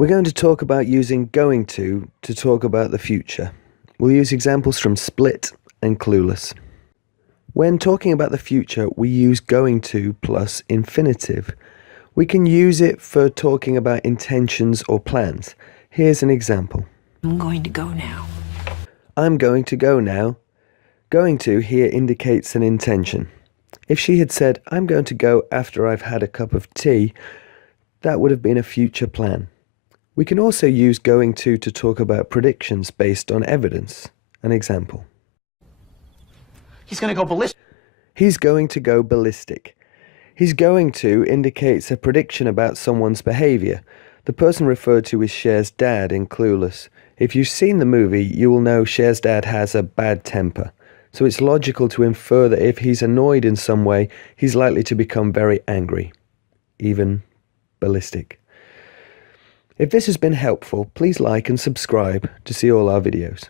We're going to talk about using going to talk about the future. We'll use examples from Split and Clueless. When talking about the future, we use going to plus infinitive. We can use it for talking about intentions or plans. Here's an example. I'm going to go now. I'm going to go now. Going to here indicates an intention. If she had said, I'm going to go after I've had a cup of tea, that would have been a future plan. We can also use going to talk about predictions based on evidence. An example. He's going to go ballistic. He's going to go ballistic. He's going to indicates a prediction about someone's behavior. The person referred to is Cher's dad in Clueless. If you've seen the movie, you will know Cher's dad has a bad temper. So it's logical to infer that if he's annoyed in some way, he's likely to become very angry, even ballistic. If this has been helpful, please like and subscribe to see all our videos.